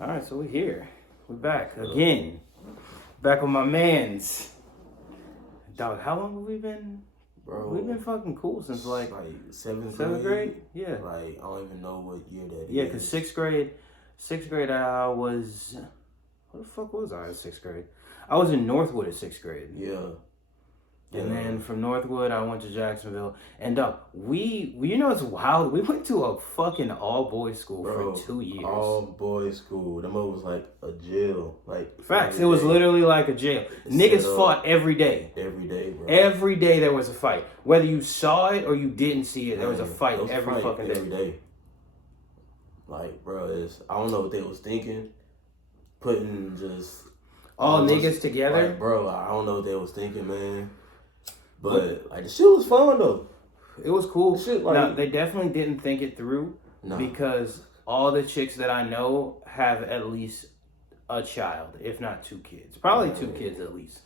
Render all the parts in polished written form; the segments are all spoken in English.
All right, so we're here. We're back again. Back with my mans. Dog, how long have we been? Bro, we've been fucking cool since like seventh grade. Yeah. Like I don't even know what year that is. Yeah, because sixth grade, I was. What the fuck was I in sixth grade? I was in Northwood at sixth grade. Yeah. And then from Northwood, I went to Jacksonville. And you know, it's wild. We went to a fucking all-boys school for 2 years. All-boys school. That mother was like a jail. Like facts. It was literally like a jail. Niggas fought every day. Every day, bro. Every day there was a fight. Whether you saw it or you didn't see it, there was a fight every fucking day. Every day. Like, bro, I don't know what they was thinking. Putting just all niggas together. Like, bro, I don't know what they was thinking, man. But like the shit was fun though. It was cool. Now, they definitely didn't think it through because all the chicks that I know have at least a child, if not 2 kids. Probably 2 kids at least.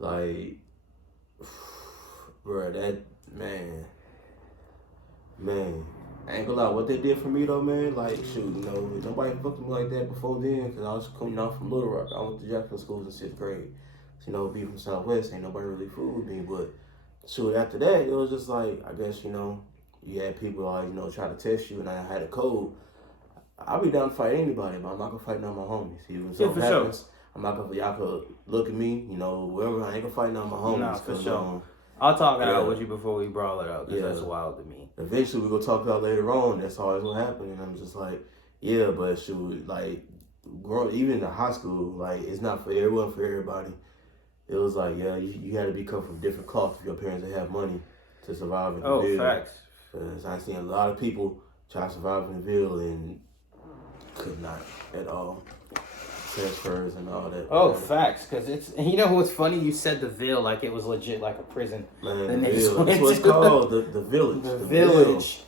Like, bro, that man. I ain't gonna lie, what they did for me though, man. Like, shoot, you know, nobody fucked me like that before then, cause I was coming out from Little Rock. I went to Jackson schools in 6th grade. So, you know, being from Southwest, ain't nobody really fooled with me, but. So after that, it was just like, I guess, you know, you had people like, you know, try to test you, and I had a code. I'll be down to fight anybody, but I'm not gonna fight none of my homies. See, when something happens, sure. I'm not gonna, y'all could look at me, you know, wherever, I ain't gonna fight none of my homies. Nah, for sure. I'll talk it out with you before we brawl it out, because that's wild to me. Eventually, we're gonna talk it out later on. That's always gonna happen, and I'm just like, yeah, but shoot, like, even in high school, like, it's not for everyone, for everybody. It was like, yeah, you had to be cut from different cloth if your parents didn't have money to survive in the Ville. Facts. Because I've seen a lot of people try to survive in the Ville and could not at all. Transfers and all that. Facts. Because it's, you know what's funny? You said the Ville like it was legit like a prison. Man, the Ville. That's what it's called, the village. The village.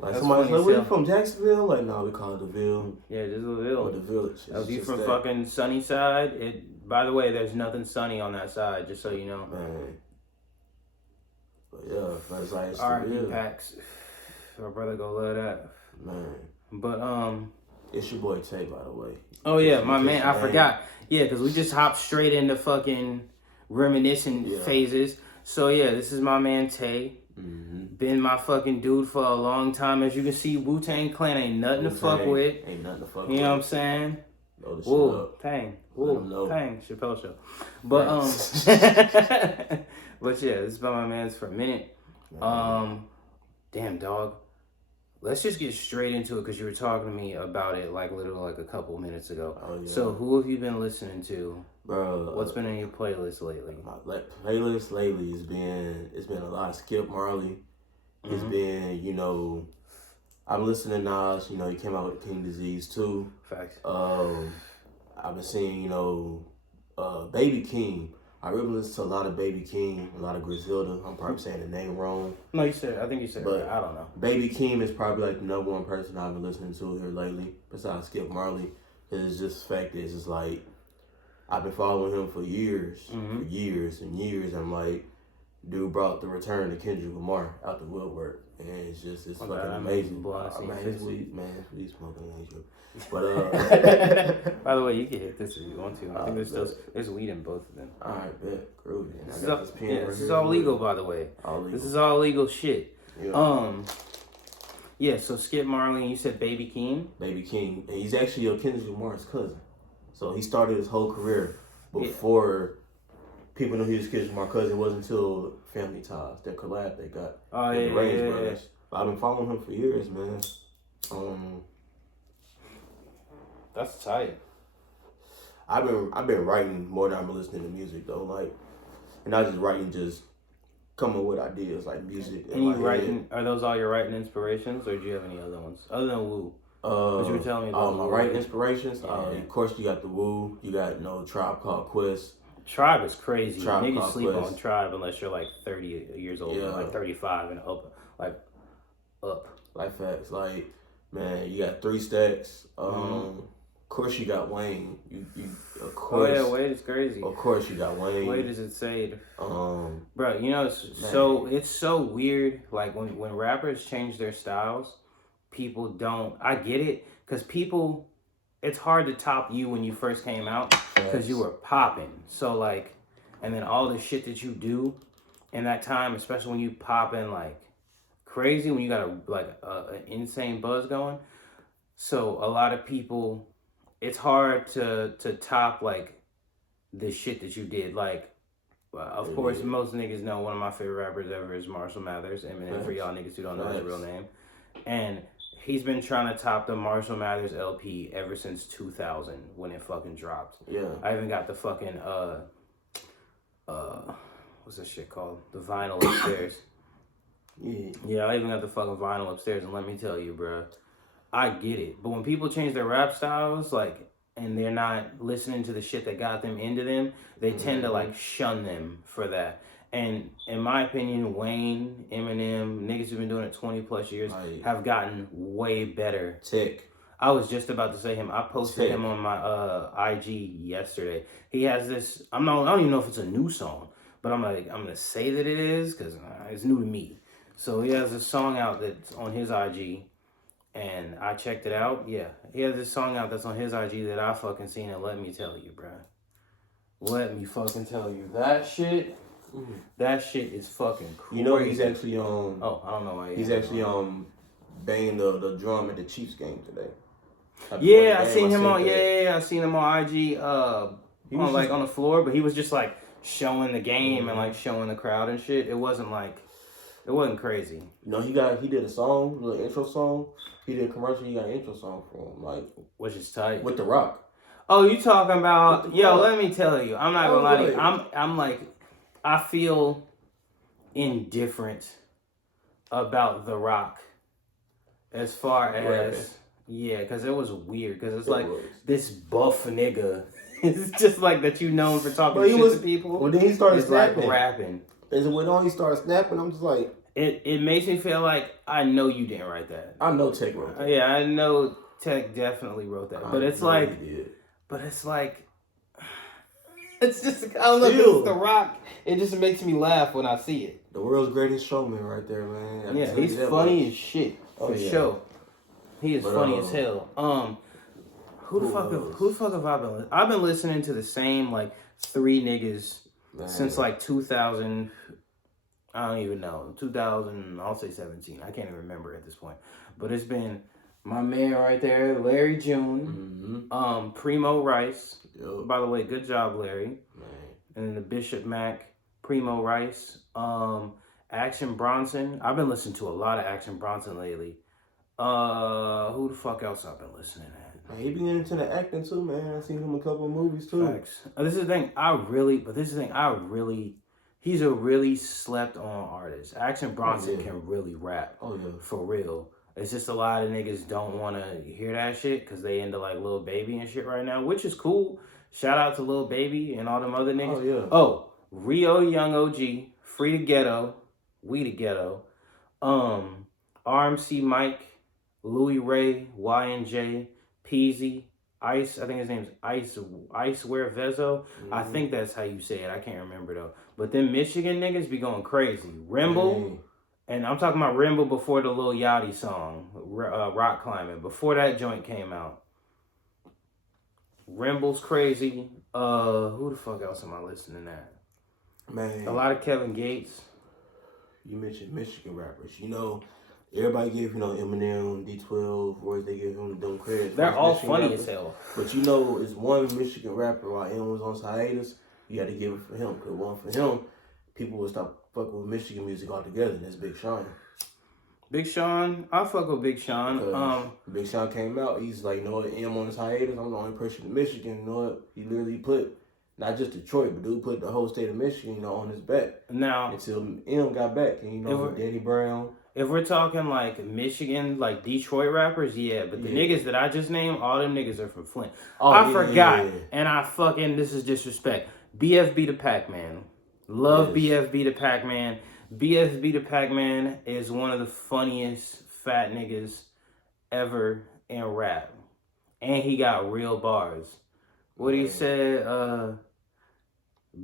Like somebody's like, where you from, Jacksonville? Like, no, we call it the Ville. Yeah, this is the Ville. Or the village. If you from fucking Sunnyside, by the way, there's nothing sunny on that side, just so you know. Man. But yeah, that's like it's R.I.P. Packs. My brother go love that. Man. But it's your boy Tay, by the way. Oh yeah, my man. I forgot. Yeah, because we just hopped straight into fucking reminiscing phases. So yeah, this is my man Tay. Mm-hmm. Been my fucking dude for a long time. As you can see, Wu-Tang Clan ain't nothing to fuck with. Ain't nothing to fuck with. You know what I'm saying? Wu-Tang. Wu-Tang. Chappelle Show. But but yeah, this has been my man's for a minute. Damn dog. Let's just get straight into it because you were talking to me about it like literally like a couple minutes ago. Oh, yeah. So who have you been listening to? Bro, what's been in your playlist lately? My playlist lately has been a lot of Skip Marley. Mm-hmm. It's been, you know, I'm listening to Nas, you know, he came out with King Disease too. Facts. I've been seeing, you know, Baby King. I really listen to a lot of Baby King, a lot of Griselda. I'm probably saying the name wrong. No, I think you said it right. I don't know. Baby King is probably like the number one person I've been listening to here lately, besides Skip Marley. It's just the fact is, it's like, I've been following him for years, for years and years. I'm like, dude brought the return to Kendrick Lamar out the woodwork. And it's fucking amazing. His weed smoking ain't true. But by the way, you can hit this if you want to. I think there's weed in both of them. Alright, bet. Groovy. This is all legal, by the way. All legal. This is all legal shit. Yeah. Yeah, so Skip Marley, and you said Baby King? Baby King. And he's actually Kendrick Lamar's cousin. So he started his whole career before people knew he was Kendrick Lamar's cousin. It wasn't until Family Ties, that collab they got. Oh, yeah, Brothers. I've been following him for years, man. That's tight. I've been writing more than I've been listening to music though, like, and not just writing, just coming with ideas like music. And you writing? Are those all your writing inspirations, or do you have any other ones other than Wu? What you were telling me about? My writing inspirations. Of course, you got the Wu. You got Tribe Called Quest. Tribe is crazy. Niggas sleep on Tribe unless you're like 30 years old, or like 35 and up, Like facts, like, man, you got 3 Stacks. Of course, you got Wayne. Of course. Oh yeah, Wade is crazy. Of course, you got Wayne. Wade is insane. Bro, you know it's so weird. Like when rappers change their styles, people don't. I get it because people it's hard to top you when you first came out because you were popping. So like, and then all the shit that you do in that time, especially when you popping like crazy, when you got an insane buzz going. So a lot of people, it's hard to top like the shit that you did. Like, of course, most niggas know one of my favorite rappers ever is Marshall Mathers. Eminem, for y'all niggas who don't know his real name. And he's been trying to top the Marshall Mathers LP ever since 2000 when it fucking dropped. Yeah. I even got the fucking, what's that shit called? The vinyl upstairs. Yeah, I even got the fucking vinyl upstairs, and let me tell you, bro, I get it. But when people change their rap styles, like, and they're not listening to the shit that got them into them, they tend to like shun them for that. And in my opinion, Wayne, Eminem, niggas who've been doing it 20 plus years have gotten way better. Tech. I was just about to say him. I posted him on my IG yesterday. He has this, I don't even know if it's a new song, but I'm gonna say that it is because it's new to me. So he has a song out that's on his IG. And I checked it out. Yeah, he has this song out that's on his IG that I fucking seen. And let me tell you, bro. Let me fucking tell you. That shit is fucking crazy. You know he's actually Oh, I don't know why. He's actually banging the drum at the Chiefs game today. Yeah, I seen him on. Yeah, I seen him on IG. On the floor, but he was just like showing the game and like showing the crowd and shit. It wasn't crazy. You know, he did a song, a little intro song. He did a commercial. He got an intro song for him, like, which is tight, with The Rock. Oh, you talking about? Yo, let me tell you. I'm not gonna lie to you. I'm like, I feel indifferent about The Rock as far as because it was weird because it's like this buff nigga. It's just like that you known for talking shit to people. Well, then he started snapping. Like rapping. And when he started snapping, I'm just like... It makes me feel like I know you didn't write that. I know Tech wrote that. Yeah, I know Tech definitely wrote that. But it's like... But it's like... It's just... I don't know if it's The Rock. It just makes me laugh when I see it. The world's greatest showman right there, man. Yeah, he's funny as shit. For sure. He is funny as hell. Who the fuck have I been listening? I've been listening to the same, like, 3 niggas since, like, 2000... I don't even know. 2000, I'll say 17. I can't even remember at this point. But it's been my man right there, Larry June, Primo Rice. Yep. By the way, good job, Larry. Man. And then the Bishop Mac, Primo Rice, Action Bronson. I've been listening to a lot of Action Bronson lately. Who the fuck else I've been listening at? He been into the acting too, man. I've seen him in a couple of movies too. Facts. This is the thing. He's a really slept on artist. Action Bronson can really rap. Oh, yeah. For real. It's just a lot of niggas don't want to hear that shit because they into like Lil Baby and shit right now, which is cool. Shout out to Lil Baby and all them other niggas. Oh, yeah. Oh, Rio Young OG, Free the Ghetto, We the Ghetto, RMC Mike, Louis Ray, YNJ, Peasy, Ice, I think his name's Iceware Vezo. I think that's how you say it. I can't remember though. But them Michigan niggas be going crazy. Rimble, and I'm talking about Rimble before the Lil Yachty song, Rock Climbing. Before that joint came out. Rimble's crazy. Who the fuck else am I listening at? Man. A lot of Kevin Gates. You mentioned Michigan rappers. You know, everybody gave, Eminem, D12, Royce, they give him them credits. They're all Michigan funny rappers. As hell. But it's one Michigan rapper while M was on hiatus, you got to give it for him. Because one for him, people would stop fucking with Michigan music altogether, and that's Big Sean. Big Sean, I fuck with Big Sean. Big Sean came out, he's like, M on his hiatus, I'm the only person in Michigan, he literally put, not just Detroit, but dude put the whole state of Michigan, on his back. Now, until M got back, and Danny Brown. If we're talking like Michigan, like Detroit rappers, yeah. But the niggas that I just named, all them niggas are from Flint. I forgot. And I fucking, this is disrespect. BFB the Pac-Man. Love BFB the Pac-Man. BFB the Pac-Man is one of the funniest fat niggas ever in rap. And he got real bars. What he said,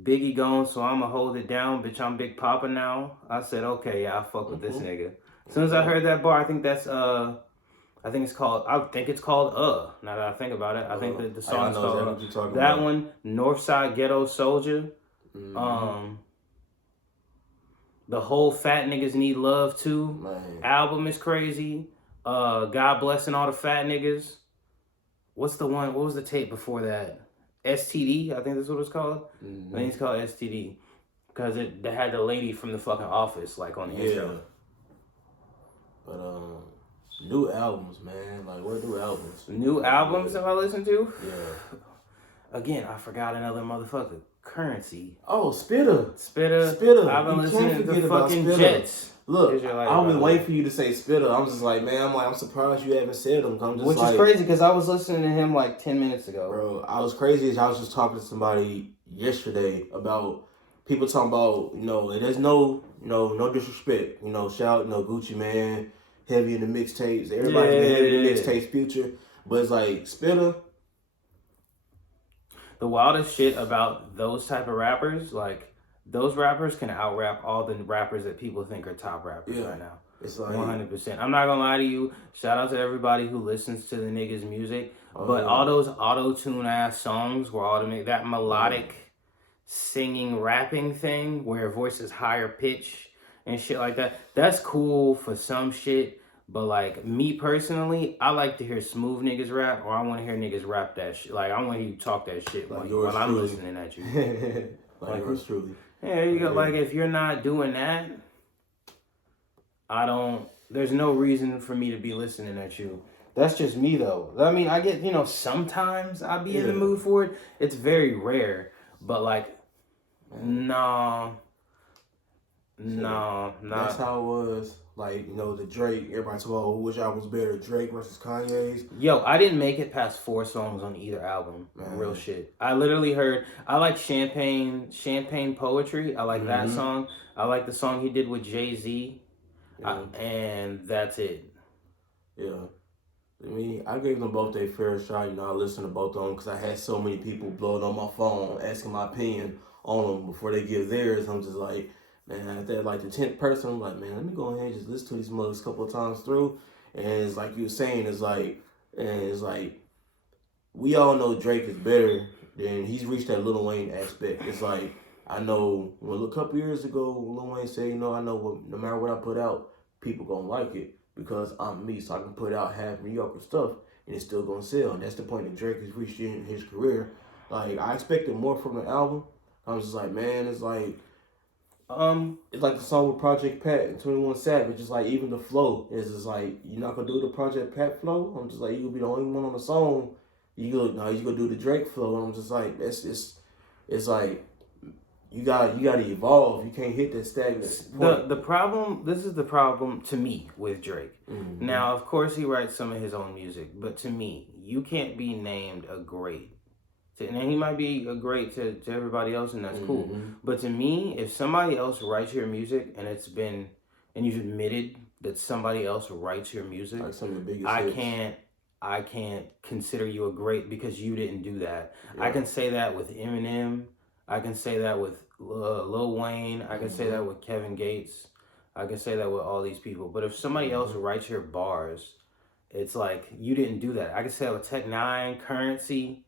Biggie gone, so I'ma hold it down. Bitch, I'm Big Papa now. I said, okay, yeah, I fuck with this nigga. As soon as I heard that bar, I think that's I think it's called. Now that I think about it, I think that the song is called. What you're talking that about. one, Northside Ghetto Soldier. Mm-hmm. The whole Fat Niggas Need Love Too album is crazy. God Blessing All the Fat Niggas. What's the one? What was the tape before that? STD, I think that's what it's called. Mm-hmm. I think it's called STD because they had the lady from the fucking Office like on the intro. But new albums, man. Like, what new albums? New albums have I listened to? Yeah. Again, I forgot another motherfucker. Currency. Oh, Spitter. Spitter. I've been listening to fucking Jets. Look, I've been waiting for you to say Spitter. I'm just like, man, I'm surprised you haven't said them. Which is crazy because I was listening to him like 10 minutes ago. Bro, I was crazy as I was just talking to somebody yesterday about people talking about, there's no disrespect. Shout, Gucci Man, heavy in the mixtapes. Everybody heavy in the mixtapes, Future. But it's like, Spitter. The wildest shit about those type of rappers, like, those rappers can out-rap all the rappers that people think are top rappers right now. It's like 100%. I'm not gonna lie to you. Shout out to everybody who listens to the niggas' music. But all those auto-tune ass songs where that melodic singing, rapping thing where voice is higher pitch and shit like that, that's cool for some shit. But like me personally, I like to hear smooth niggas rap, or I want to hear niggas rap that shit. Like I want to hear you talk that shit like while I'm listening at you. like yours truly. Yeah, there you go. Like if you're not doing that, there's no reason for me to be listening at you. That's just me though. I mean, I get, sometimes I'll be in the mood for it. It's very rare, but like, no. That's how it was. Like, the Drake, everybody talk about which album was better, Drake versus Kanye's. Yo, I didn't make it past 4 songs on either album. Real shit. I literally I like Champagne Poetry. I like that song. I like the song he did with Jay-Z. And that's it. Yeah. I mean, I gave them both a fair shot. I listened to both of them because I had so many people blowing on my phone asking my opinion on them before they give theirs. I'm just like, man, after like the 10th person, I'm like, man, let me go ahead and just listen to these mothers a couple of times through. And it's like you were saying, it's like we all know Drake is better than he's reached that Lil Wayne aspect. It's like, I know a couple years ago, Lil Wayne said, I know no matter what I put out, people gonna like it because I'm me, so I can put out half mediocre stuff and it's still gonna sell. And that's the point that Drake has reached in his career. Like, I expected more from the album. I was just like, man, it's like the song with Project Pat and 21 Savage. Just like even the flow is just like, you're not gonna do the Project Pat flow. I'm just like, you'll be the only one on the song. You gonna do the Drake flow. And I'm just like, it's like you gotta evolve. You can't hit that stagnant point. This is the problem to me with Drake. Mm-hmm. Now, of course, he writes some of his own music, but to me, you can't be named a great. And he might be a great to everybody else, and that's cool. But to me, if somebody else writes your music and you've admitted that somebody else writes your music, like some of the biggest I can't consider you a great because you didn't do that. Yeah. I can say that with Eminem. I can say that with Lil Wayne. I can say that with Kevin Gates. I can say that with all these people. But if somebody else writes your bars, it's like you didn't do that. I can say that with Tech Nine, Currency,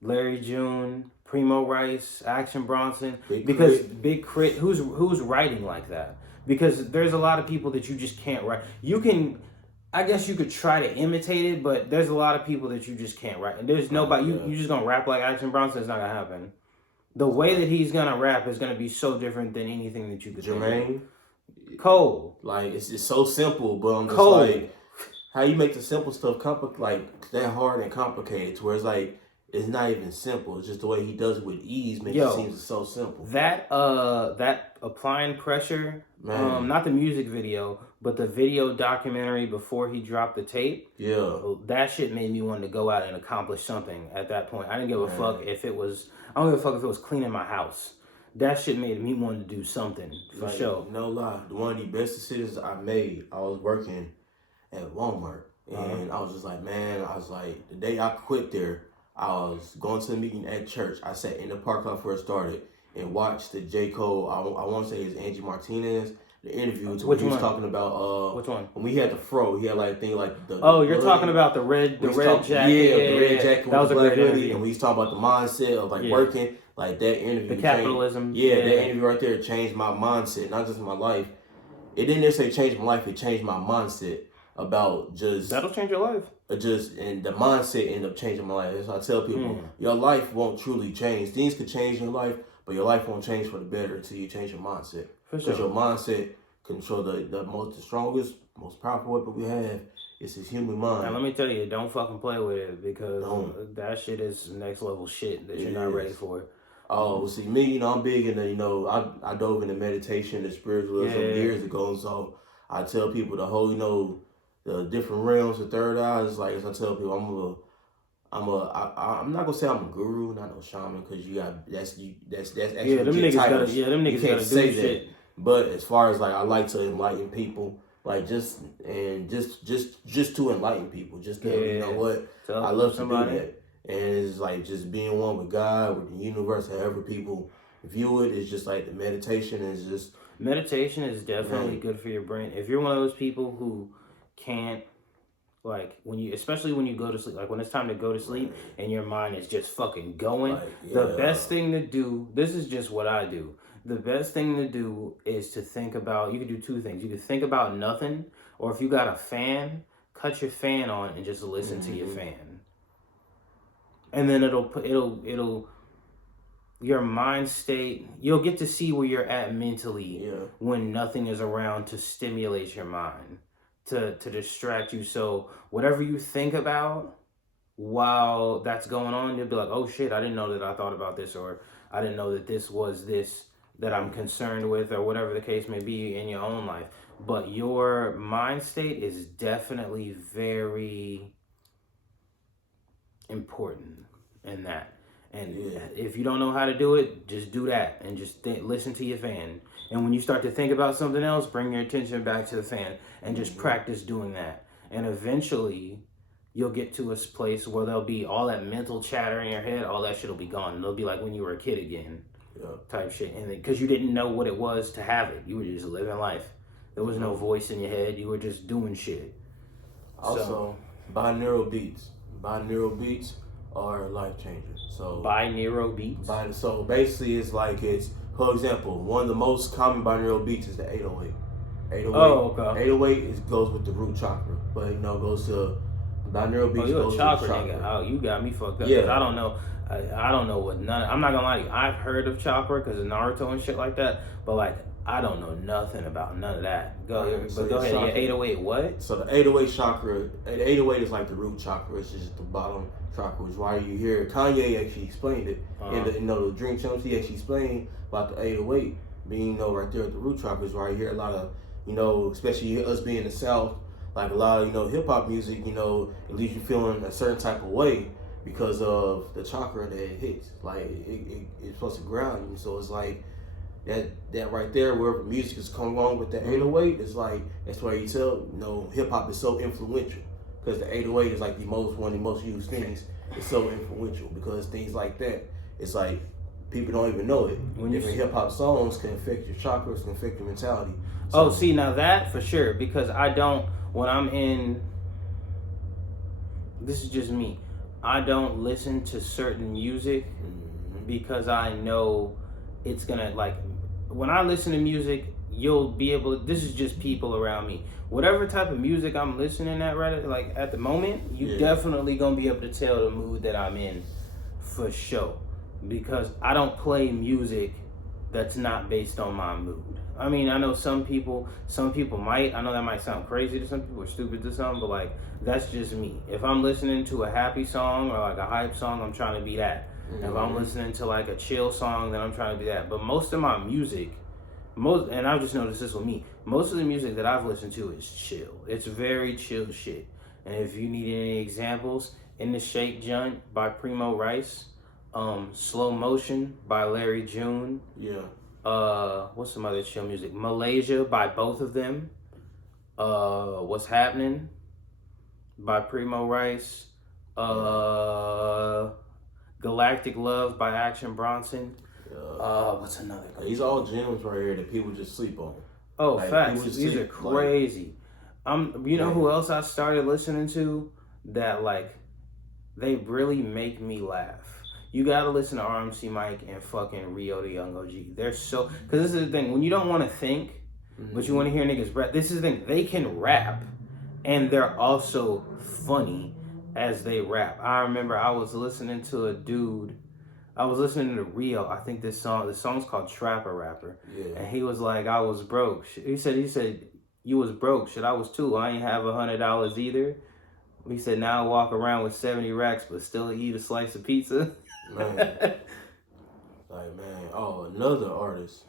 Larry June, Primo Rice, Action Bronson, Big Crit, who's writing like that? Because there's a lot of people that you just can't write. I guess you could try to imitate it, but there's a lot of people that you just can't write. And there's nobody, you just gonna rap like Action Bronson, it's not gonna happen. The way that he's gonna rap is gonna be so different than anything that you could do. Jermaine? Cole. Like, it's just so simple, but I'm just like, how you make the simple stuff that hard and complicated to where it's like, it's not even simple. It's just the way he does it with ease makes it seem so simple. That Applying Pressure, not the music video, but the video documentary before he dropped the tape. Yeah. That shit made me want to go out and accomplish something at that point. I didn't give a fuck if it was, I don't give a fuck if it was cleaning my house. That shit made me want to do something, for sure. No lie. One of the best decisions I made, I was working at Walmart. And I was just like, man, the day I quit there, I was going to the meeting at church. I sat in the parking lot where it started and watched the J. Cole, I want to say it's Angie Martinez, the interview to Which he was one? talking about Which one? when we had the fro, he had like thing like the you're talking about the red jacket. The red jacket that with was the a black great hoodie, interview. and we was talking about the mindset of like working, like that interview. The capitalism. That interview right there changed my mindset, not just my life. It didn't necessarily change my life, it changed my mindset about just that'll change your life. And the mindset ended up changing my life. That's why I tell people, your life won't truly change. Things could change in your life, but your life won't change for the better until you change your mindset. Because your mindset control the strongest, most powerful weapon we have is his human mind. And let me tell you, don't fucking play with it because that shit is next level shit that you're not ready for. Oh, see, me, I'm big into, I dove into meditation and spiritualism years ago, so I tell people the whole, the different realms, the third eye is like, as I tell people, I'm not gonna say I'm a guru, not no shaman, because you got that's actually them niggas gotta do say shit. That. But as far as like I like to enlighten people, like just to enlighten people, just to you know what I love to do that, and it's like just being one with God, with the universe, however people view it. It's just like the meditation is definitely good for your brain. If you're one of those people who can't, like especially when you go to sleep, like when it's time to go to sleep and your mind is just fucking going, the best thing to do, this is just what I do. The best thing to do is to think about, you can do two things. You can think about nothing, or if you got a fan, cut your fan on and just listen to your fan. And then it'll your mind state, you'll get to see where you're at mentally when nothing is around to stimulate your mind. To distract you, so whatever you think about while that's going on, you'll be like, oh shit, I didn't know that I thought about this, or I didn't know that this was this that I'm concerned with, or whatever the case may be in your own life. But your mind state is definitely very important in that. And if you don't know how to do it, just do that and just listen to your fan. And when you start to think about something else, bring your attention back to the fan and just practice doing that. And eventually, you'll get to a place where there'll be all that mental chatter in your head, all that shit will be gone. It'll be like when you were a kid again, type shit. And because you didn't know what it was to have it, you were just living life. There was no voice in your head. You were just doing shit. Also, binaural beats. Binaural beats are life changers. So binaural beats. So basically, for example, one of the most common binaural beats is the 808. 808 goes with the root chakra, but goes to binaural beats. You a chakra nigga? Oh, you got me fucked up. Yeah, I don't know. I don't know what none. I'm not gonna lie to you. I've heard of chakra because of Naruto and shit like that, but like I don't know nothing about none of that. Go ahead. Yeah, 808 what? So the 808 chakra, 808 is like the root chakra. It's just the bottom chakra. Is why you hear Kanye actually explained it in the Drink Champs. He actually explained about the 808 being right there at the root chakra. Is why you hear a lot of especially us being in the South, like a lot of hip hop music. It leaves you feeling a certain type of way because of the chakra that it hits. Like it's supposed to ground you. So it's like that right there, wherever music is coming along with the 808, it's like that's why you tell hip hop is so influential because the 808 is like one of the most used things. It's so influential because things like that, it's like people don't even know it. Different hip hop songs can affect your chakras, can affect your mentality. So, see, now that for sure, because I don't, when I'm in, this is just me, I don't listen to certain music because I know it's gonna, like, when I listen to music, you'll be able to, this is just people around me. Whatever type of music I'm listening at, right, like at the moment, you definitely gonna be able to tell the mood that I'm in for sure. Because I don't play music that's not based on my mood. I mean, I know some people might, I know that might sound crazy to some people or stupid to some, but like, that's just me. If I'm listening to a happy song or like a hype song, I'm trying to be that. If I'm listening to like a chill song, then I'm trying to be that. But most of my music, and I've just noticed this with me, most of the music that I've listened to is chill. It's very chill shit. And if you need any examples, In the Shake Joint by Primo Rice, Slow Motion by Larry June. What's some other chill music? Malaysia by both of them. What's Happening by Primo Rice. Galactic Love by Action Bronson. What's another? These all gems right here that people just sleep on. Oh, facts. These are crazy. You know who else I started listening to that like they really make me laugh? You gotta listen to RMC Mike and fucking Rio the Young OG. They're so, because this is the thing, when you don't want to think, but you want to hear niggas rap, this is the thing, they can rap and they're also funny as they rap. I remember I was listening to a dude, I was listening to Rio. I think the song's called Trapper Rapper. Yeah. And he was like, I was broke. He said, you was broke. Shit, I was too. I ain't have $100 either. He said, now I walk around with 70 racks, but still eat a slice of pizza. Man. Like, man. Oh, another artist.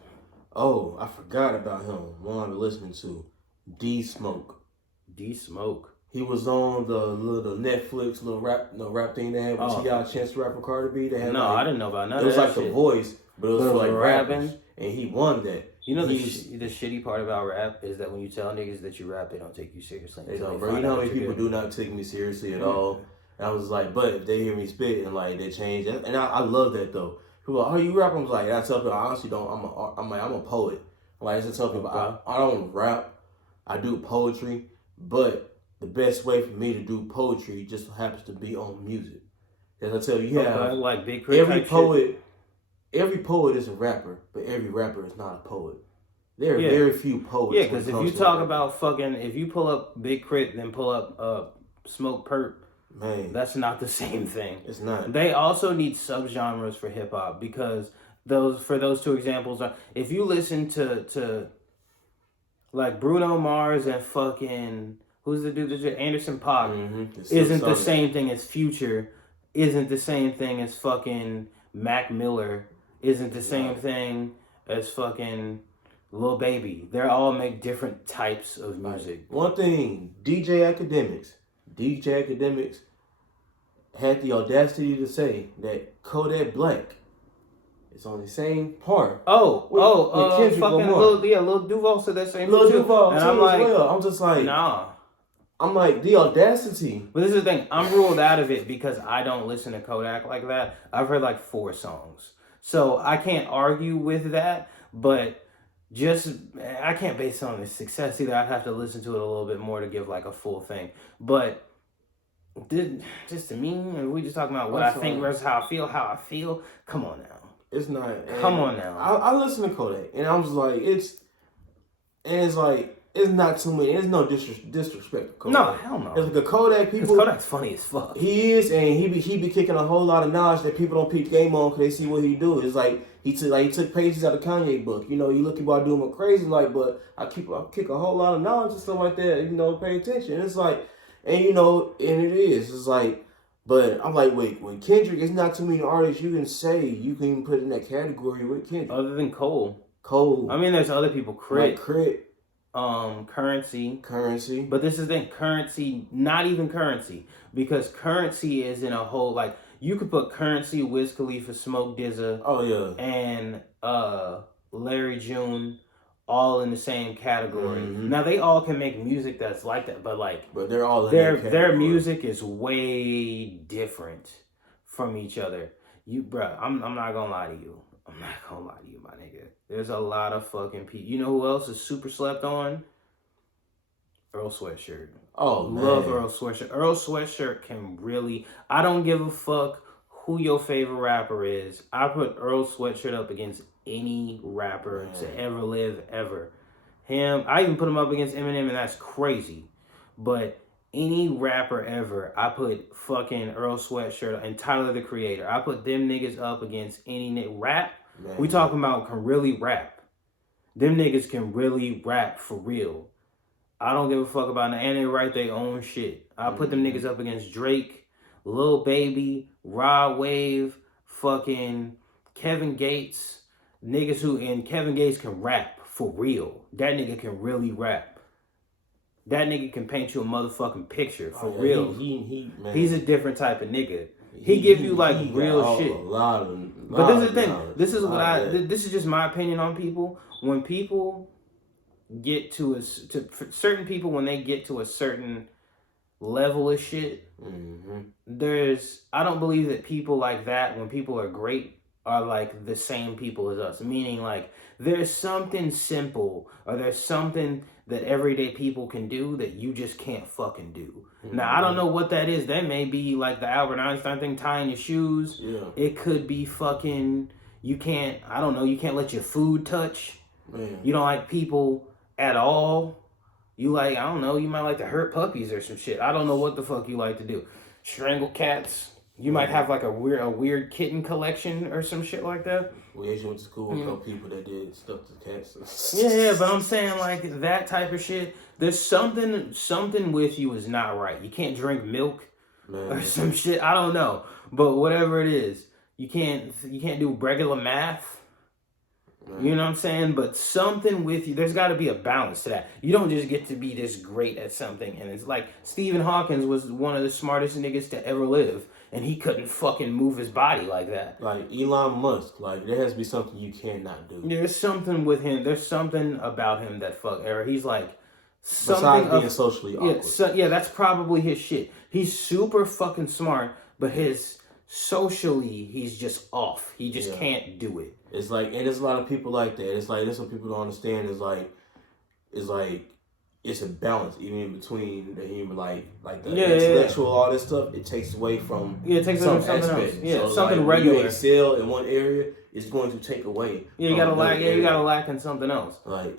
Oh, I forgot about him. One I've been listening to. D-Smoke. D-Smoke. He was on the Netflix little rap thing they had when she got a chance to rap with Cardi B. They had I didn't know about none of that. It was like shit. The Voice, but it was for like rapping. rappers. And he won that. You know the shitty part about rap is that when you tell niggas that you rap, they don't take you seriously. They don't, bro. You know how many people do not take me seriously at all? And I was like, but if they hear me spit and like they change, and I love that though. People are like, oh, you rap? I was like, I tell people, I honestly don't. I'm a poet. Like I tell people, I don't rap. I do poetry, but the best way for me to do poetry just happens to be on music. As I tell you, like Big Crit every poet. Every poet is a rapper, but every rapper is not a poet. There are very few poets. Yeah, because if you talk about fucking, if you pull up Big Crit, then pull up Smoke Perp, man, that's not the same thing. It's not. They also need subgenres for hip hop because those two examples are, if you listen to like Bruno Mars and fucking, who's the dude that Anderson .Paak, isn't the same thing as Future, isn't the same thing as fucking Mac Miller, isn't the same thing as fucking Lil Baby. They all make different types of music. One thing, DJ Academics had the audacity to say that Kodak Black is on the same par. Fucking Lil Duval said that same thing. Lil Duval, and I'm like, I'm just like, nah. I'm like, the audacity. But this is the thing, I'm ruled out of it because I don't listen to Kodak like that. I've heard like 4 songs. So I can't argue with that, but I can't base it on its success either. I'd have to listen to it a little bit more to give like a full thing. But just to me, we just talking about what I think versus how I feel. Come on now. It's not. Come on now. I listen to Kodak, and I was like, it's not too many. There's no disrespect to Kodak. No, hell no. It's like the Kodak people. Kodak's funny as fuck. He is, and he be kicking a whole lot of knowledge that people don't peep game on because they see what he do. It's like he took pages out of Kanye book. You know, you look about doing what crazy like, but I kick a whole lot of knowledge and stuff like that. You know, pay attention. It's like, and you know, and it is. It's like, but I'm like, wait, when Kendrick, it's not too many artists you can say you can even put in that category with Kendrick. Other than Cole. I mean, there's other people. Crit. Currency. But this is the thing, Currency, not even Currency, because Currency is in a whole, like, you could put Currency, Wiz Khalifa, Smoke DZA, and Larry June all in the same category. Now they all can make music that's like that, but they're all in their music is way different from each other. I'm not gonna lie to you. I'm not gonna lie to you, my nigga. There's a lot of fucking people. You know who else is super slept on? Earl Sweatshirt. Oh, man. Love Earl Sweatshirt. Earl Sweatshirt can really... I don't give a fuck who your favorite rapper is. I put Earl Sweatshirt up against any rapper to ever live, ever. Him, I even put him up against Eminem, and that's crazy. But any rapper ever, I put fucking Earl Sweatshirt and Tyler, the Creator. I put them niggas up against any rap. Man. We talking about can really rap. Them niggas can really rap for real. I don't give a fuck about it. And they write their own shit. I put them niggas up against Drake, Lil Baby, Rod Wave, fucking Kevin Gates. Niggas and Kevin Gates can rap for real. That nigga can really rap. That nigga can paint you a motherfucking picture for real. Man. He's a different type of nigga. He give you like real shit. But this is the thing. This is just my opinion on people. When people get to certain people, when they get to a certain level of shit, I don't believe that people like that, when people are great, are like the same people as us. Meaning like there's something simple or there's something that everyday people can do that you just can't fucking do. Now I don't know what that is. That may be like the Albert Einstein thing, tying your shoes. Yeah. It could be fucking you can't let your food touch. Man. You don't like people at all. You like, I don't know, you might like to hurt puppies or some shit. I don't know what the fuck you like to do. Strangle cats. You might have like a weird kitten collection or some shit like that. We actually went to school with a couple people that did stuff to cats. Yeah, but I'm saying like that type of shit. There's something with you is not right. You can't drink milk or some shit. I don't know, but whatever it is, you can't do regular math. You know what I'm saying? But something with you, there's got to be a balance to that. You don't just get to be this great at something. And it's like Stephen Hawking was one of the smartest niggas to ever live. And he couldn't fucking move his body like that. Like Elon Musk. Like, there has to be something you cannot do. There's something with him. There's something about him that he's like... Besides being socially awkward. Yeah, that's probably his shit. He's super fucking smart, but socially, he's just off. He just can't do it. It's like, and there's a lot of people like that. It's like, that's what people don't understand. It's a balance even in between the human, like the intellectual, all this stuff. It takes away from some aspect. Else. Yeah, so something like, regular. When you excel in one area, it's going to take away. Yeah, you gotta lack. Yeah, you gotta lack in something else. Like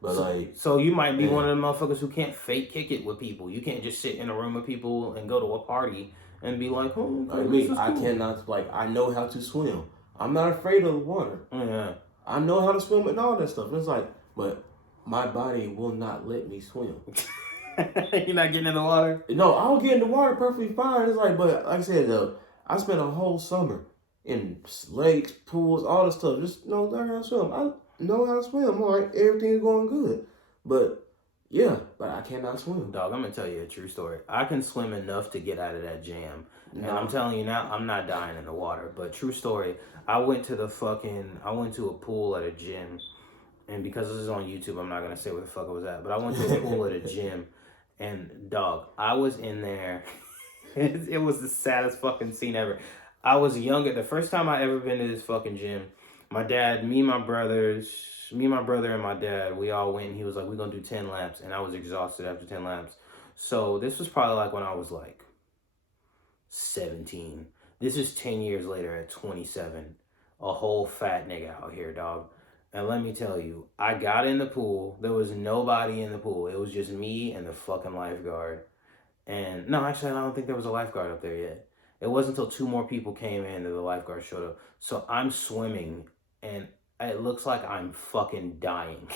But so you might be one of the motherfuckers who can't fake kick it with people. You can't just sit in a room with people and go to a party and be like, oh, like me, I cannot, I know how to swim. I'm not afraid of water. Yeah. I know how to swim and all that stuff. It's like, but my body will not let me swim. You're not getting in the water? No, I'll get in the water perfectly fine. It's like, but like I said, I spent a whole summer in lakes, pools, all this stuff. Just learn how to swim. I know how to swim. All right, everything's going good. But I cannot swim. Dog, I'm gonna tell you a true story. I can swim enough to get out of that jam. And I'm telling you now, I'm not dying in the water. But true story, I went to a pool at a gym. And because this is on YouTube, I'm not gonna say where the fuck I was at. But I went to a pool at a gym. And dog, I was in there. It was the saddest fucking scene ever. I was younger. The first time I ever been to this fucking gym, my dad, me, my brother and my dad, we all went and he was like, we're going to do 10 laps. And I was exhausted after 10 laps. So this was probably like when I was like 17. This is 10 years later at 27. A whole fat nigga out here, dog. And let me tell you, I got in the pool. There was nobody in the pool. It was just me and the fucking lifeguard. And no, actually, I don't think there was a lifeguard up there yet. It wasn't until 2 more people came in that the lifeguard showed up. So I'm swimming and it looks like I'm fucking dying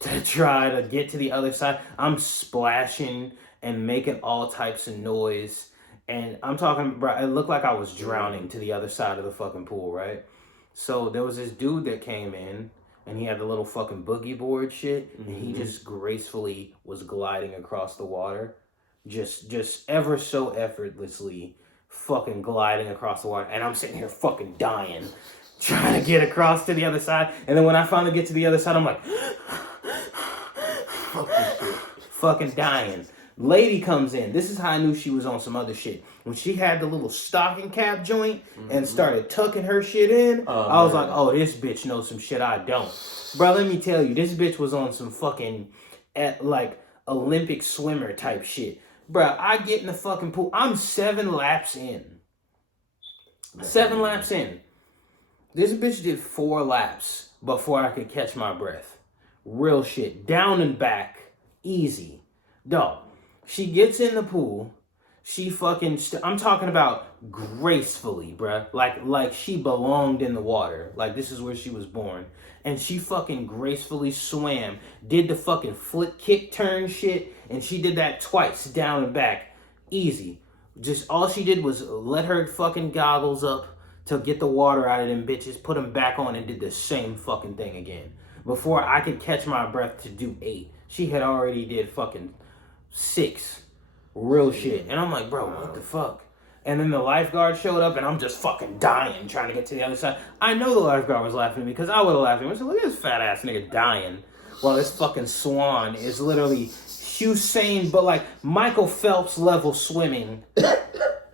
to try to get to the other side. I'm splashing and making all types of noise. And I'm talking, bro, it looked like I was drowning to the other side of the fucking pool, right? So there was this dude that came in and he had the little fucking boogie board shit. And he just gracefully was gliding across the water. Just ever so effortlessly fucking gliding across the water. And I'm sitting here fucking dying, trying to get across to the other side. And then when I finally get to the other side, I'm like, fuck this shit. Fucking dying. Lady comes in. This is how I knew she was on some other shit. When she had the little stocking cap joint and started tucking her shit in, I was like, oh, this bitch knows some shit I don't. Bro, let me tell you, this bitch was on some fucking, Olympic swimmer type shit. Bro, I get in the fucking pool. I'm 7 laps in. 7 laps in. This bitch did 4 laps before I could catch my breath. Real shit. Down and back. Easy. Dog. She gets in the pool. She fucking... I'm talking about gracefully, bruh. Like she belonged in the water. Like this is where she was born. And she fucking gracefully swam. Did the fucking flip kick turn shit. And she did that twice. Down and back. Easy. Just all she did was let her fucking goggles up to get the water out of them bitches. Put them back on and did the same fucking thing again. Before I could catch my breath to do 8. She had already did fucking 6. Real shit. And I'm like, bro, what the fuck? And then the lifeguard showed up and I'm just fucking dying trying to get to the other side. I know the lifeguard was laughing at me because I would have laughed at him. I said, look at this fat ass nigga dying while this fucking swan is literally Usain, but like Michael Phelps level swimming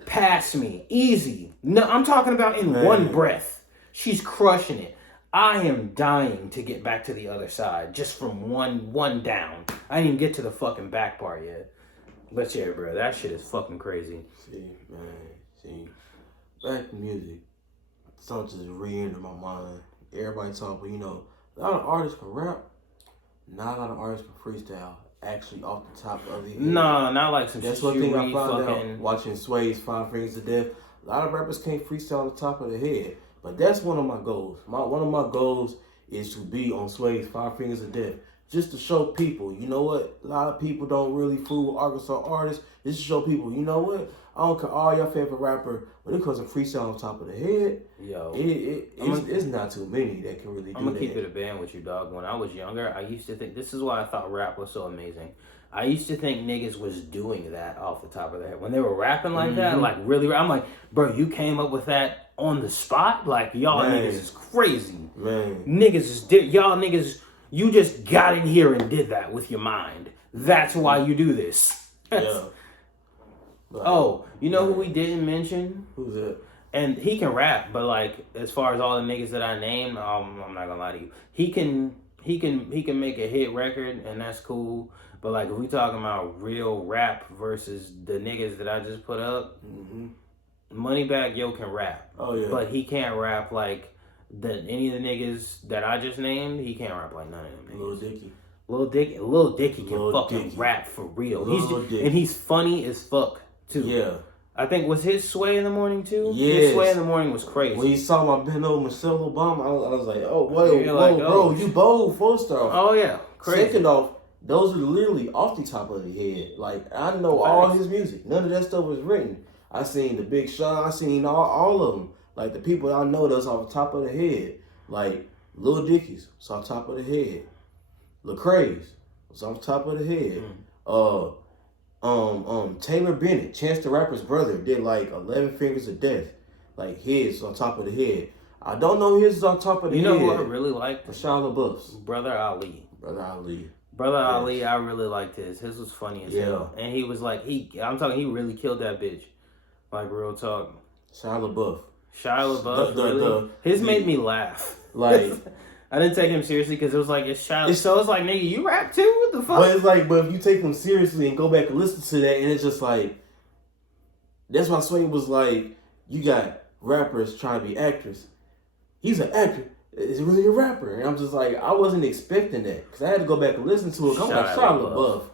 past me. Easy. No, I'm talking about in one breath. She's crushing it. I am dying to get back to the other side just from one down. I didn't even get to the fucking back part yet. But yeah, bro, that shit is fucking crazy. See, back to music. Something just re-entered my mind. Everybody talk, but a lot of artists can rap. Not a lot of artists can freestyle. Actually, off the top of the head. Nah, not like some. That's one thing I found out watching Sway's 5 Fingers of Death. A lot of rappers can't freestyle on the top of the head. But that's one of my goals. One of my goals is to be on Sway's 5 Fingers of Death. Just to show people, you know what? A lot of people don't really fool with Arkansas artists. Just to show people, you know what? I don't care all your favorite rapper, when it comes to freestyle on top of the head, it's not too many that can really do that. I'm going to keep it a band with you, dog. When I was younger, I used to think, this is why I thought rap was so amazing. I used to think niggas was doing that off the top of their head. When they were rapping like that, like really, I'm like, bro, you came up with that on the spot? Like, y'all niggas is crazy. Man. Y'all niggas, you just got in here and did that with your mind. That's why you do this. Yeah. Oh, you know who we didn't mention? Who's that? And he can rap, but like as far as all the niggas that I named, I'm not gonna lie to you. He can make a hit record, and that's cool. But like if we talking about real rap versus the niggas that I just put up, Moneybagg Yo can rap. Oh yeah. But he can't rap like any of the niggas that I just named. He can't rap like none of them niggas. Lil Dicky can fucking rap for real. He's funny as fuck too. Yeah. I think was his Sway in the Morning too. Yes. His Sway in the Morning was crazy. When you saw my bend over Michelle Obama, I was like, oh whoa, bro, you bold. First off. Oh yeah, crazy. Second off, those are literally off the top of the head. Like I know all his music. None of that stuff was written. I seen the Big Sean. I seen all of them. Like the people I know that's off the top of the head. Like Lil Dicky's, it's off the top of the head. Lecrae's, it's off the top of the head. Taylor Bennett, Chance the Rapper's brother, did like 11 Fingers of Death. Like his on top of the head. I don't know his is on top of the head. You know who I really liked? Shia LaBeouf's. Brother Ali. Yes. Ali, I really liked his. His was funny as hell. And he was like, he really killed that bitch. Like real talk. Shia LaBeouf, really? His made me laugh. Like I didn't take him seriously because it was like so it's like, nigga, you rap too? What the fuck? But it's like, but if you take him seriously and go back and listen to that, and it's just like, that's why Sway was like, you got rappers trying to be actors. He's an actor. Is he really a rapper? And I'm just like, I wasn't expecting that because I had to go back and listen to it. I'm like, Shia LaBeouf.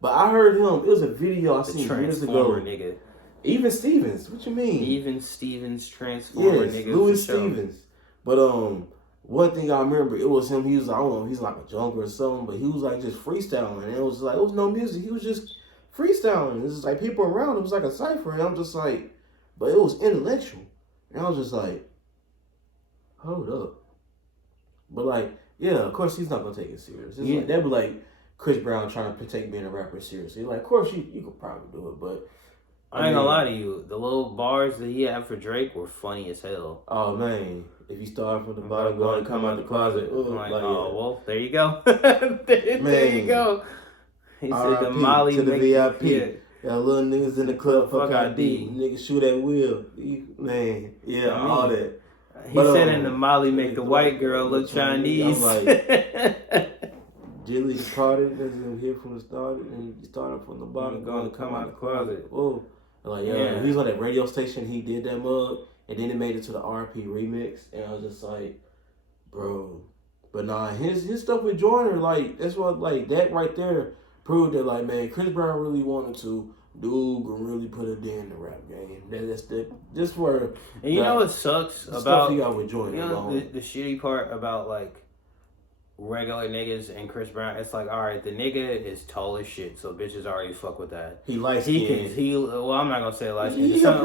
But I heard him. It was a video I seen years ago. Nigga. Even Stevens. What you mean? Even Stevens, Transformer, yes, nigga. Louis Stevens. But one thing I remember, it was him. He was, I don't know, he's like a jungle or something, but he was like just freestyling. And it was like, it was no music. He was just freestyling. It was just like people around. It was like a cipher. And I'm just like, but it was intellectual. And I was just like, hold up. But like, yeah, of course he's not gonna take it serious. Like, that'd be like Chris Brown trying to take being a rapper seriously. Like, of course you could probably do it, but I ain't gonna lie to you. The little bars that he had for Drake were funny as hell. Oh man, if you start from the bottom, go and come out the closet. Well, there you go. there you go. He said the Molly to the VIP. Yeah. Got little niggas in the club, fuck ID. Niggas shoot at will. Man, yeah, all that. He said in the Molly make the white girl look Chinese. I'm like, Jilly departed, doesn't hear from the start, and he started from the bottom, going to come out the closet. Whoa. Like, yeah, he was on that radio station, he did that mug, and then it made it to the RP remix, and I was just like, bro. But nah, his stuff with Joyner, like, that's what, like, that right there proved that, like, man, Chris Brown really wanted to. Dude can really put it in the rap game. This where. And you know what sucks about he got with Joyner, you know the shitty part about like regular niggas and Chris Brown. It's like, all right, the nigga is tall as shit, so bitches already fuck with that. He likes it. Well, I'm not gonna say light skin. I'll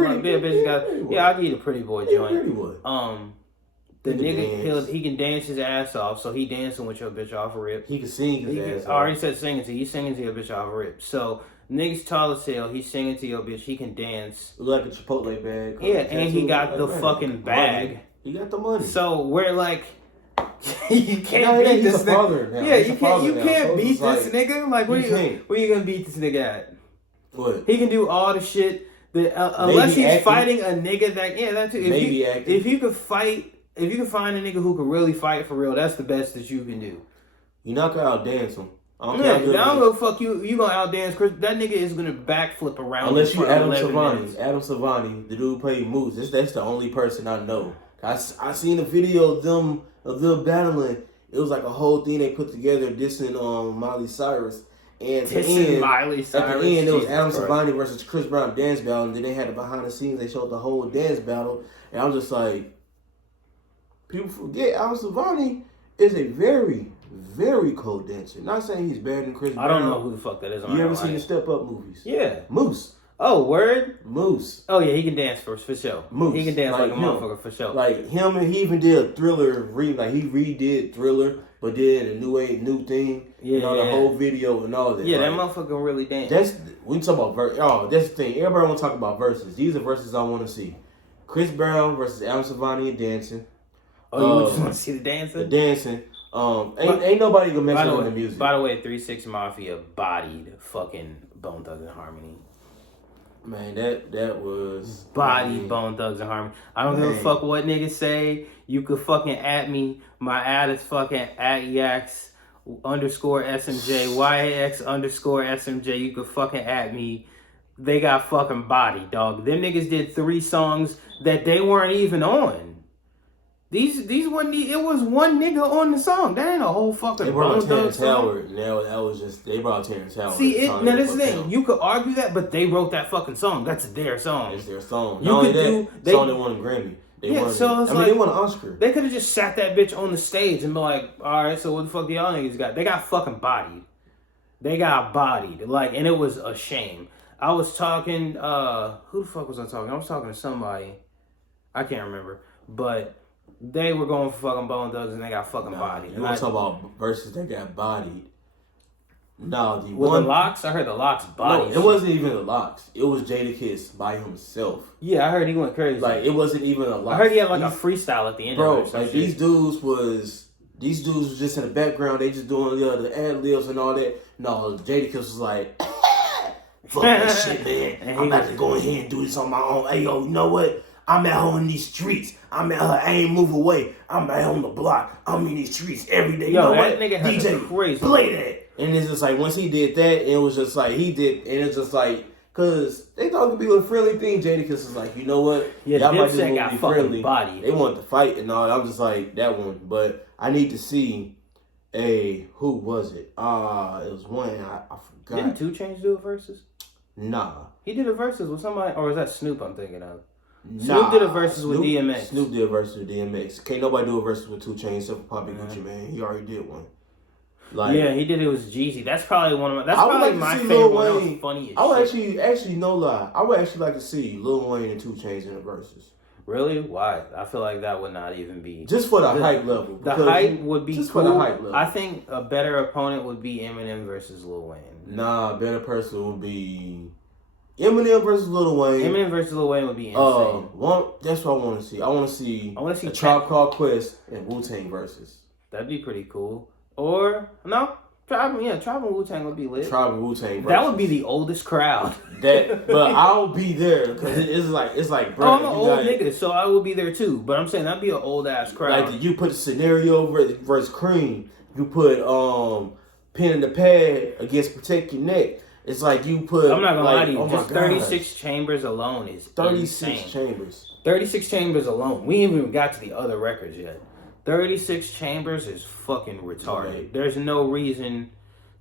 give you the pretty boy joint. Pretty boy. The nigga, he can dance his ass off, so he dancing with your bitch off a rip. He can sing his ass off. I already said singing to you. He's singing to your bitch off a rip. So. Nigga's tall as hell. He's singing to your bitch. He can dance. Like a Chipotle bag. Yeah, and he got the fucking bag. He got the money. So we're like, you can't beat this nigga. Yeah, you can't beat this nigga. Like, where you gonna beat this nigga at? What? He can do all the shit that unless he's fighting a nigga that too. If you could fight if you can find a nigga who can really fight for real, that's the best that you can do. You not gonna outdance him. I don't I don't give a fuck you. You gonna outdance Chris? That nigga is gonna backflip around. Unless you Adam Savani. Adam Savani, the dude who played Moose. That's the only person I know. I seen a video of them battling. It was like a whole thing they put together dissing Miley Cyrus. And at the end, it was Adam Savani versus Chris Brown dance battle, and then they had the behind the scenes. They showed the whole dance battle, and I'm just like, people forget Adam Savani is a very, very cold dancer. Not saying he's better than Chris Brown. I don't know who the fuck that is. You ever seen the Step Up movies? Yeah. Moose. Oh, word? Moose. Oh, yeah, he can dance for sure. Moose. He can dance like a motherfucker for sure. Like him, and he even did a Thriller he redid Thriller, but did a new thing. Yeah, the whole video and all that. Yeah, that motherfucker really dance. That's we talk about that's the thing. Everybody want to talk about verses. These are verses I want to see. Chris Brown versus Adam Savani and dancing. Oh, you just want to see the dancing? The dancing. Ain't nobody gonna mess with the music. By the way, 3 6 Mafia bodied fucking Bone Thugs and Harmony. Man, that was Bone Thugs and Harmony. I don't give a fuck what niggas say. You could fucking at me. My ad is fucking @Yax_SMJ. YAX_SMJ. You could fucking at me. They got fucking body, dog. Them niggas did 3 songs that they weren't even on. These wasn't. It was one nigga on the song. That ain't a whole fucking. They brought Terrence Howard. Now that was just they brought Terrence Howard. See, now this thing you could argue that, but they wrote that fucking song. That's their song. It's their song. Not only that, they won a Grammy. They won an Oscar. They could have just sat that bitch on the stage and be like, all right, so what the fuck do y'all niggas got? They got fucking bodied. They got bodied. Like, and it was a shame. I was talking. Who the fuck was I talking? I was talking to somebody. I can't remember, but. They were going for fucking Bone Thugs and they got fucking bodied. You want to talk about verses that got bodied? No, the Locks? I heard the Locks bodied. No, it wasn't even the Locks. It was Jadakiss by himself. Yeah, I heard he went crazy. Like it wasn't even a Locks. I heard he had like a freestyle at the end. Bro, like these dudes was just in the background. They just doing the ad libs and all that. No, Jadakiss was like, fuck that shit, man. I'm about to go ahead and do this on my own. Hey, yo, you know what? I'm at home in these streets. I'm at her. I ain't move away. I'm at home on the block. I'm in these streets every day. You know what? Nigga DJ, crazy. Play that. And it's just like, once he did that, it was just like, he did, and it's just like, because they thought it could be a friendly thing. Jadakiss was like, you know what? Yeah, y'all might just got be friendly. Body. They wanted to fight and all. I'm just like, that one. But I need to see who was it? It was one, I forgot. Didn't 2 Chainz do a versus? Nah. He did a versus with somebody, or is that Snoop I'm thinking of? Snoop did a versus with DMX. Snoop did a versus with DMX. Can't nobody do a versus with 2 Chainz except for Poppy Gucci, man. He already did one. Like, yeah, he did it with Jeezy. That's probably one of my. That's probably my favorite one. Funniest. I would actually no lie. I would actually like to see Lil Wayne and 2 Chainz in a versus. Really? Why? I feel like that would not even be just for the hype level. The hype would be just cool. For the hype level. I think a better opponent would be Eminem versus Lil Wayne. Nah, a better person would be Eminem versus Lil Wayne. Eminem versus Lil Wayne would be insane. That's what I want to see. I want to see a Tribe Called Quest and Wu-Tang versus. That'd be pretty cool. Or no. Tribe and Wu-Tang would be lit. Tribe and Wu-Tang. That would be the oldest crowd. But I'll be there because it's like. Bro, I'm an old nigga, so I will be there too. But I'm saying that'd be an old ass crowd. Like you put the scenario versus Cream. You put Pen in the Pad against Protect Your Neck. It's like you put. I'm not gonna lie to you. Just 36 chambers alone is 36 insane. chambers. 36 chambers alone. We ain't even got to the other records yet. 36 chambers is fucking retarded. Right. There's no reason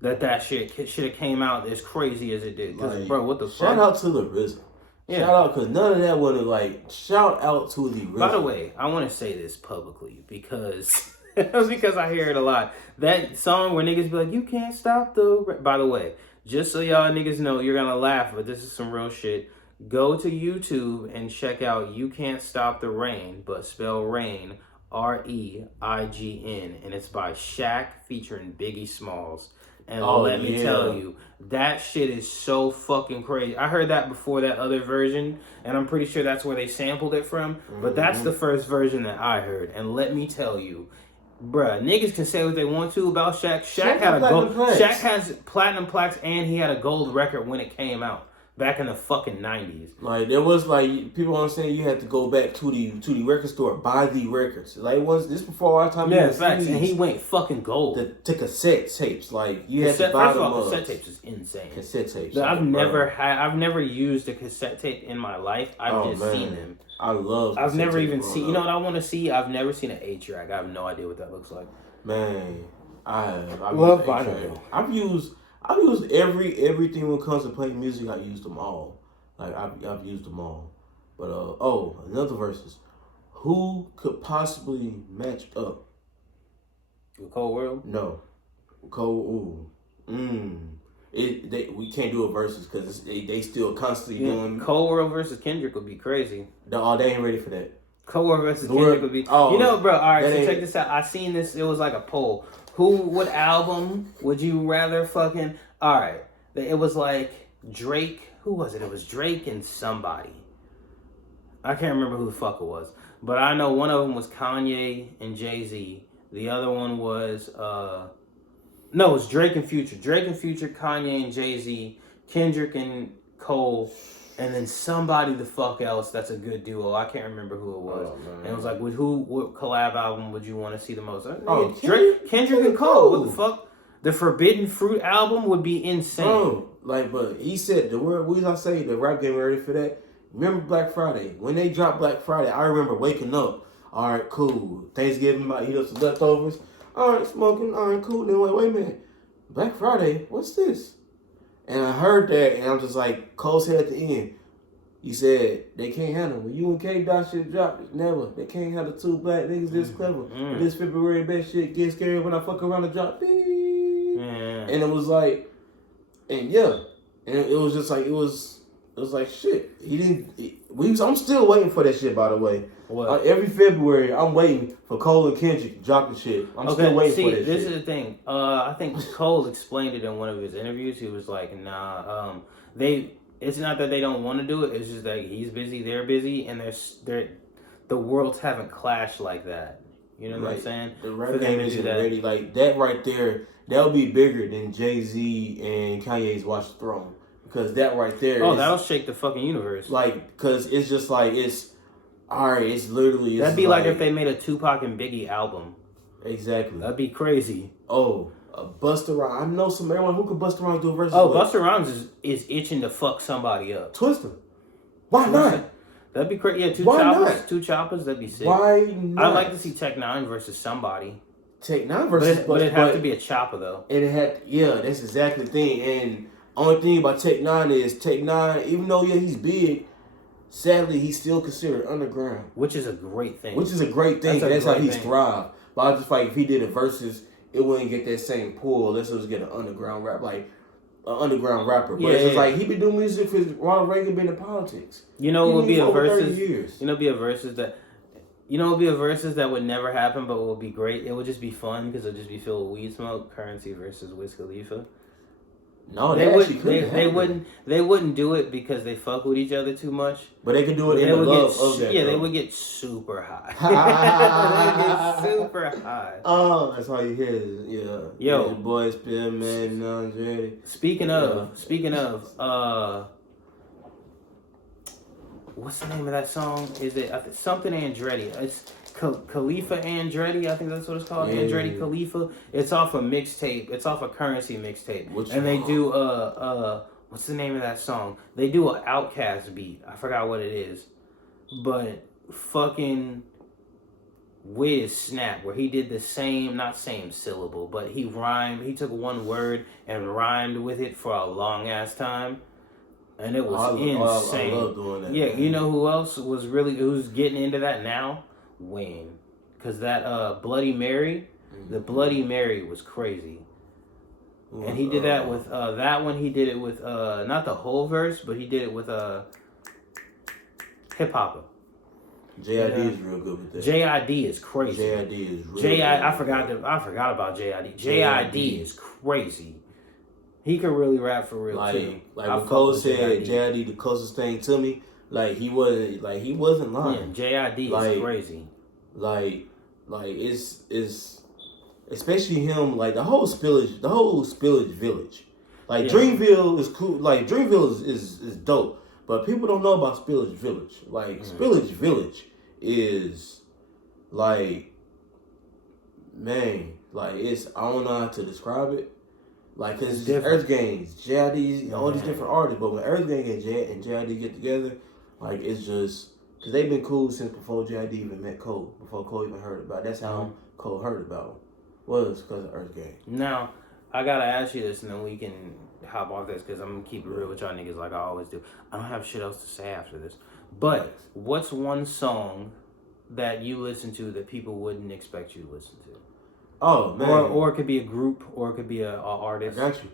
that shit should have came out as crazy as it did. Because, bro, what the fuck? Shout out to the RZA. Yeah. Shout out, because none of that would have, shout out to the RZA. By the way, I want to say this publicly because I hear it a lot. That song where niggas be like, you can't stop the... By the way, just so y'all niggas know, you're going to laugh, but this is some real shit. Go to YouTube and check out You Can't Stop the Rain, but spell rain... REIGN, and it's by Shaq featuring Biggie Smalls. And let me tell you, that shit is so fucking crazy. I heard that before that other version, and I'm pretty sure that's where they sampled it from. But that's the first version that I heard. And let me tell you, bruh, niggas can say what they want to about Shaq. Shaq has platinum plaques, and he had a gold record when it came out. back in the fucking 90s. Like there was like people understand you had to go back to the record store, buy the records. Like it was this before our time. Yeah, facts. And he went fucking gold. To cassette tapes, like you had to buy them. Cassette tapes is insane. Cassette tapes. I've never used a cassette tape in my life. I've just seen them. I love. I've never even seen. You know what I want to see? I've never seen an 8-track. I have no idea what that looks like. Man, I love vinyl. I've used everything when it comes to playing music. I used them all. Like I've used them all. But another versus. Who could possibly match up? With Cold World? No, Cold. We can't do a versus because they still constantly doing. Cold World versus Kendrick would be crazy. No, they ain't ready for that. Cold World versus Kendrick would be. Bro. All right. So check this out. I seen this. It was like a poll. What album would you rather fucking? All right. It was like Drake. Who was it? It was Drake and somebody. I can't remember who the fuck it was, but I know one of them was Kanye and Jay-Z. The other one was no, it was Drake and Future. Drake and Future, Kanye and Jay-Z, Kendrick and Cole, and then somebody the fuck else that's a good duo. I can't remember who it was. And it was like, what collab album would you want to see the most? Kendrick and Cole. What the fuck? The Forbidden Fruit album would be insane. Bro, but he said the word, what did I say? The rap game ready for that? Remember Black Friday? When they dropped Black Friday, I remember waking up. All right, cool. Thanksgiving, I eat up some leftovers. All right, smoking. All right, cool. Then wait a minute. Black Friday? What's this? And I heard that, and I'm just like, Cole said at the end, he said, they can't handle when you and K Dot shit drop. Never. They can't handle two black niggas this clever. This February best shit gets scary when I fuck around and drop. And it was like, and it was just like, it was like shit. He didn't. I'm still waiting for that shit. By the way, every February I'm waiting for Cole and Kendrick dropping shit. I'm still waiting for that shit. This is the thing. I think Cole explained it in one of his interviews. He was like, nah, it's not that they don't want to do it. It's just that he's busy, they're busy, and the worlds haven't clashed like that. You know what I'm saying? The rap game isn't ready. Like that right there, that'll be bigger than Jay-Z and Kanye's Watch the Throne. Because that right there that'll shake the fucking universe. Like, because it's just like, it's literally... That'd be like if they made a Tupac and Biggie album. Exactly. That'd be crazy. Busta Rhymes. I know everyone who could Busta Rhymes do a versus. Busta Rhymes is itching to fuck somebody up. Twista. Why not? That'd be crazy. Yeah, two choppers, that'd be sick. Why not? I'd like to see Tech 9 versus somebody. Tech 9 versus... But it'd have to be a chopper, though. That's exactly the thing. And only thing about Tech 9 is Tech 9, even though he's big, sadly he's still considered underground. Which is a great thing. That's how he's thrived. But I just like if he did a versus, it wouldn't get that same pull unless it was get an underground rap, like an underground rapper. But it's just like he been doing music for Ronald Reagan been in politics. You know, it would be a versus. You know, be a versus that. You know, it would be a versus that would never happen, but would be great. It would just be fun because it would just be filled with weed smoke. Currency versus Wiz Khalifa. No, they wouldn't do it because they fuck with each other too much. But they could do it in the love of that. Yeah, they would get super high. They would get super high. Oh, that's how you hear it. Yeah. Yo, boys, man, Andre. Speaking of, what's the name of that song? Is it something Andretti? It's Khalifa Andretti, I think that's what it's called. Andretti Khalifa. It's off a mixtape. It's off a Currency mixtape. And they do what's the name of that song? They do an Outkast beat. I forgot what it is. But fucking Wiz snap where he did the not same syllable, but he took one word and rhymed with it for a long ass time. And it was insane. I love doing that. Yeah, man. You know who else who's getting into that now? Wayne, because that Bloody Mary, the Bloody Mary was crazy, and he did that with that one. He did it with not the whole verse, but he did it with Hip Hopper. JID is real good with that. JID is crazy. JID is really I forgot about JID. JID is crazy. He could really rap for real too. Like when Cole said JID the closest thing to me. Like he wasn't lying. Yeah, JID is crazy. Like it's especially him. Like the whole Spillage Village. Like Dreamville is cool. Like Dreamville is dope, but people don't know about Spillage Village. Like Spillage Village is like, man, like it's, I don't know how to describe it. Like, cause it's Earth Gangs, JIDs, all these different artists. But when Earth Gang and JID get together, like it's just, cause they've been cool since before JID even met Cole. Before Cole even heard about it. That's how Cole heard about him. Was because of Earth Gang. Now, I gotta ask you this, and then we can hop off this, because I'm gonna keep it real with y'all niggas like I always do. I don't have shit else to say after this. But what's one song that you listen to that people wouldn't expect you to listen to? Oh, man. Or it could be a group, or it could be a artist. I got you.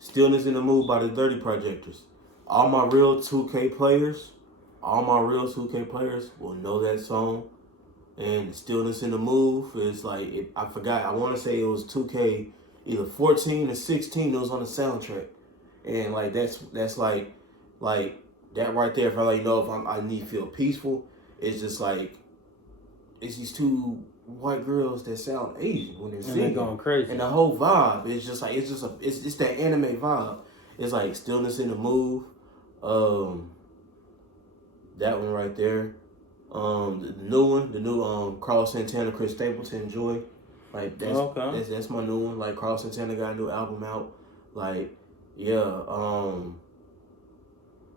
Stillness in the Mood by the Dirty Projectors. All my real 2K players will know that song. And Stillness in the Move is like, I forgot, I want to say it was 2K, either 14 or 16, it was on the soundtrack. And like, that's like that right there, if I like, you know, if I need to feel peaceful, it's just like, it's these two white girls that sound Asian when they're singing. They're going crazy. And the whole vibe is just like, it's that anime vibe. It's like Stillness in the Move. That one right there. The new Carl Santana, Chris Stapleton, Joy. Like that's my new one. Like Carl Santana got a new album out. Like, yeah.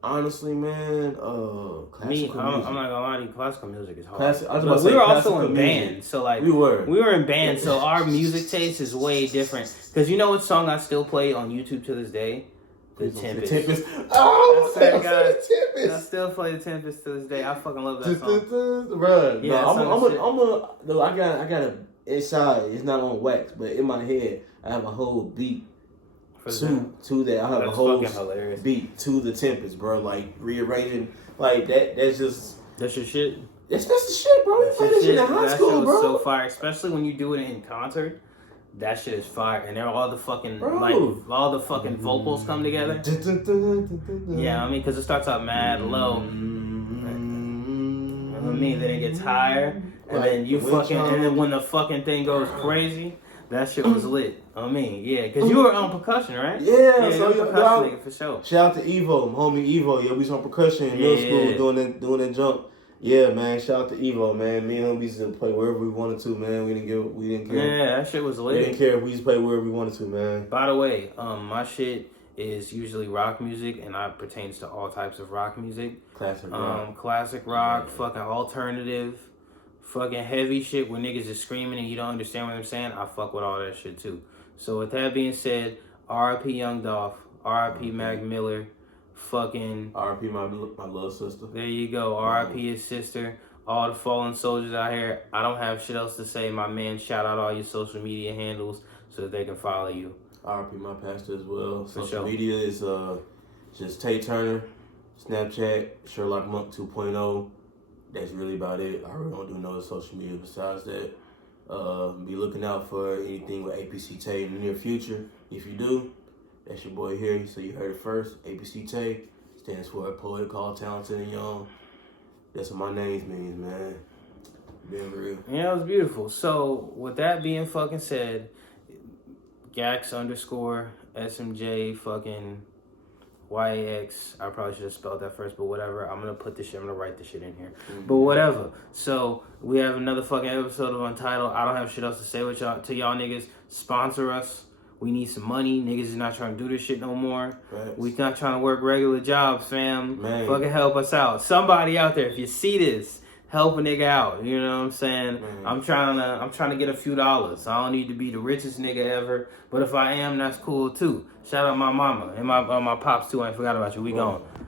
Honestly, man, classical music. I'm not gonna lie to you, classical music is hard. But we were also in band, so like we were in band, so our music taste is way different. Because you know what song I still play on YouTube to this day? The Tempest. Oh, I still play The Tempest to this day. I fucking love that song. Bruh, no, I got a inside. It's not on wax, but in my head, I have a whole beat. To that, I have a whole beat to The Tempest, bro. Like rearranging, like that. That's your shit. That's the shit, bro. You play that shit in high school, bro. So fire, especially when you do it in concert. That shit is fire, and then all the fucking vocals come together. Yeah, I mean, because it starts out mad low. Then it gets higher, and then when the fucking thing goes crazy. That shit was lit. I mean, yeah, because you were on percussion, right? Yeah, so you're a percussion nigga for sure. Shout out to Evo, my homie Evo. Yeah, we was on percussion in middle school doing that jump. Yeah, man. Shout out to Evo, man. Me and him used to play wherever we wanted to, man. We didn't care. Yeah, that shit was lit. We didn't care. We used to play wherever we wanted to, man. By the way, my shit is usually rock music, and it pertains to all types of rock music. Classic rock. Classic rock, fucking alternative. Fucking heavy shit where niggas is screaming and you don't understand what I'm saying. I fuck with all that shit too. So with that being said, R.I.P. Young Dolph, R.I.P. Mac Miller, fucking R.I.P. my little sister. There you go. R.I.P. his sister. All the fallen soldiers out here. I don't have shit else to say. My man, shout out all your social media handles so that they can follow you. R.I.P. my pastor as well. For social sure. media is just Tay Turner, Snapchat, Sherlock Monk 2.0. That's really about it. I really don't do no social media besides that. Be looking out for anything with APC Tay in the near future. If you do, that's your boy here. So you heard it first. APC Tay stands for a poet called Talented and Young. That's what my name means, man. Being real. Yeah, it was beautiful. So with that being fucking said, Gax_SMJ fucking YAX. I probably should have spelled that first, but whatever. I'm gonna write this shit in here. But whatever. So we have another fucking episode of Untitled. I don't have shit else to say with y'all niggas. Sponsor us. We need some money. Niggas is not trying to do this shit no more. Right. We not trying to work regular jobs, fam. Man. Fucking help us out. Somebody out there, if you see this, help a nigga out. You know what I'm saying? Man. I'm trying to get a few dollars. I don't need to be the richest nigga ever, but if I am, that's cool too. Shout out my mama and my pops too. I ain't forgot about you. We gone.